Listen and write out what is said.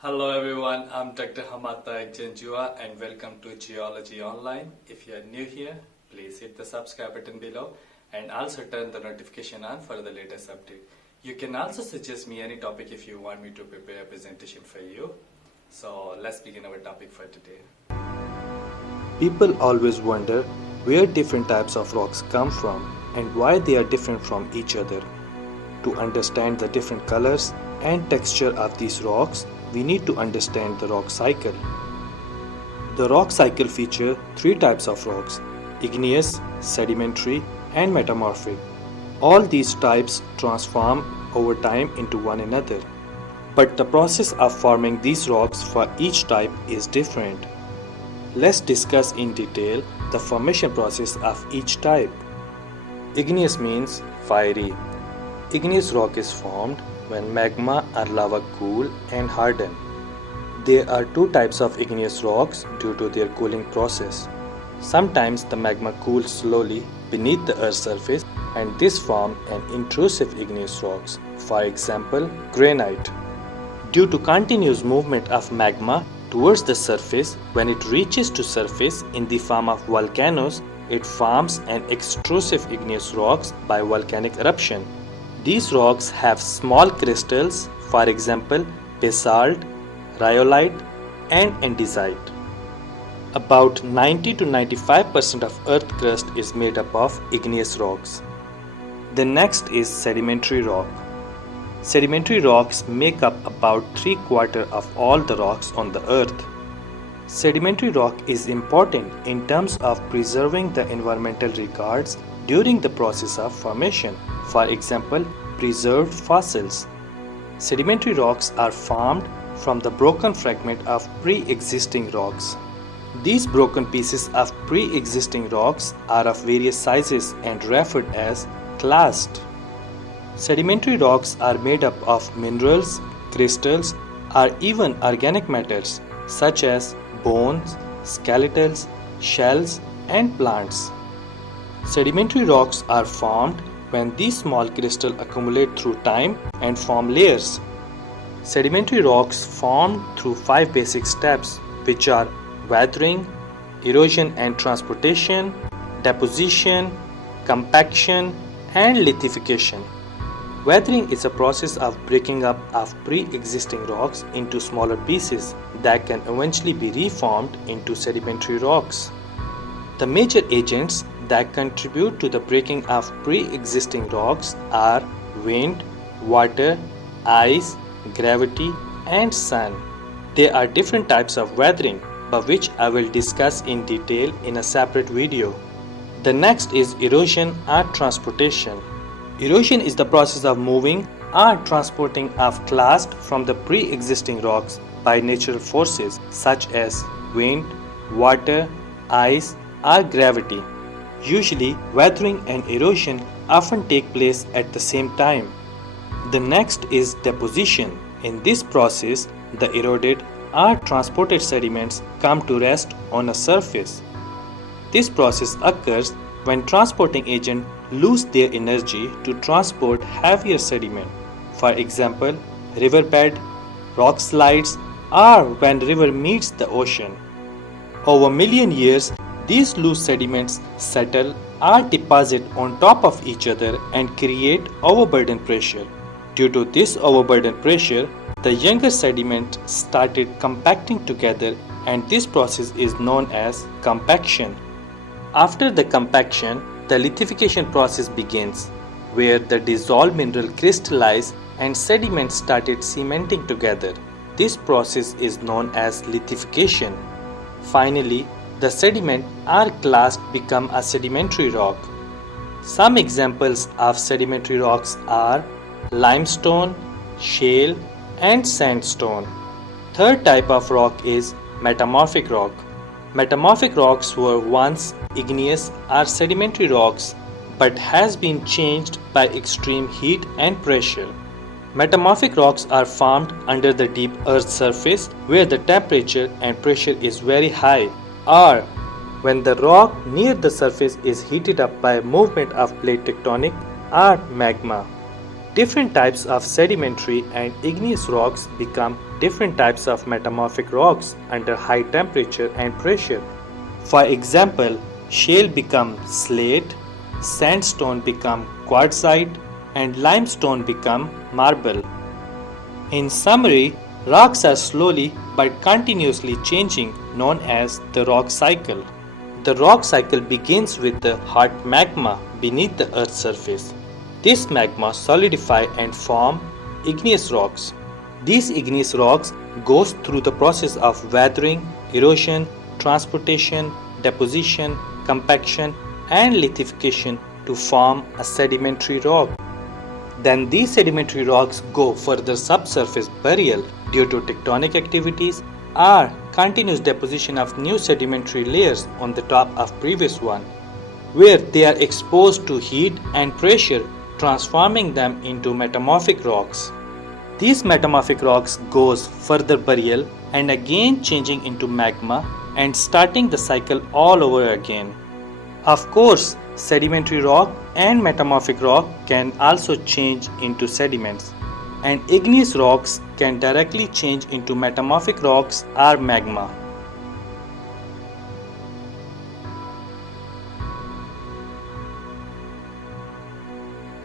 Hello everyone, I'm Dr. Hamata Ekjenjua and welcome to Geology Online. If you are new here, please hit the subscribe button below and also turn the notification on for the latest update. You can also suggest me any topic if you want me to prepare a presentation for you. So let's begin our topic for today. People always wonder where different types of rocks come from and why they are different from each other. To understand the different colors and texture of these rocks, we need to understand the rock cycle. The rock cycle features three types of rocks: igneous, sedimentary, and metamorphic. All these types transform over time into one another. But the process of forming these rocks for each type is different. Let's discuss in detail the formation process of each type. Igneous means fiery. Igneous rock is formed when magma or lava cool and harden. There are two types of igneous rocks due to their cooling process. Sometimes the magma cools slowly beneath the Earth's surface and this forms an intrusive igneous rocks, for example, granite. Due to continuous movement of magma towards the surface, when it reaches to surface in the form of volcanoes, it forms an extrusive igneous rocks by volcanic eruption. These rocks have small crystals, for example, basalt, rhyolite, and andesite. About 90 to 95% of Earth crust is made up of igneous rocks. The next is sedimentary rock. Sedimentary rocks make up about 3/4 of all the rocks on the Earth. Sedimentary rock is important in terms of preserving the environmental records during the process of formation. For example, preserved fossils. Sedimentary rocks are formed from the broken fragment of pre-existing rocks. These broken pieces of pre-existing rocks are of various sizes and referred as clast. Sedimentary rocks are made up of minerals, crystals, or even organic matters such as bones, skeletals, shells, and plants. Sedimentary rocks are formed when these small crystals accumulate through time and form layers. Sedimentary rocks formed through 5 basic steps, which are weathering, erosion and transportation, deposition, compaction, and lithification. Weathering is a process of breaking up of pre-existing rocks into smaller pieces that can eventually be reformed into sedimentary rocks. The major agents that contribute to the breaking of pre-existing rocks are wind, water, ice, gravity, and sun. There are different types of weathering, but which I will discuss in detail in a separate video. The next is erosion or transportation. Erosion is the process of moving or transporting of clast from the pre-existing rocks by natural forces such as wind, water, ice, or gravity. Usually, weathering and erosion often take place at the same time. The next is deposition. In this process, the eroded or transported sediments come to rest on a surface. This process occurs when transporting agents lose their energy to transport heavier sediment. For example, riverbed, rock slides, or when river meets the ocean. Over million years, these loose sediments settle or deposit on top of each other and create overburden pressure. Due to this overburden pressure, the younger sediment started compacting together and this process is known as compaction. After the compaction, the lithification process begins, where the dissolved mineral crystallized and sediment started cementing together. This process is known as lithification. Finally, the sediment or clast become a sedimentary rock. Some examples of sedimentary rocks are limestone, shale, and sandstone. Third type of rock is metamorphic rock. Metamorphic rocks were once igneous or sedimentary rocks but has been changed by extreme heat and pressure. Metamorphic rocks are formed under the deep earth's surface where the temperature and pressure is very high, or when the rock near the surface is heated up by movement of plate tectonic or magma. Different types of sedimentary and igneous rocks become different types of metamorphic rocks under high temperature and pressure. For example, shale become slate, sandstone become quartzite, and limestone become marble. In summary, rocks are slowly but continuously changing, known as the rock cycle. The rock cycle begins with the hot magma beneath the Earth's surface. This magma solidify and form igneous rocks. These igneous rocks goes through the process of weathering, erosion, transportation, deposition, compaction, and lithification to form a sedimentary rock. Then these sedimentary rocks go further subsurface burial due to tectonic activities or continuous deposition of new sedimentary layers on the top of previous one, where they are exposed to heat and pressure, transforming them into metamorphic rocks. These metamorphic rocks goes further burial and again changing into magma and starting the cycle all over again. Of course, sedimentary rock and metamorphic rock can also change into sediments, and igneous rocks can directly change into metamorphic rocks or magma.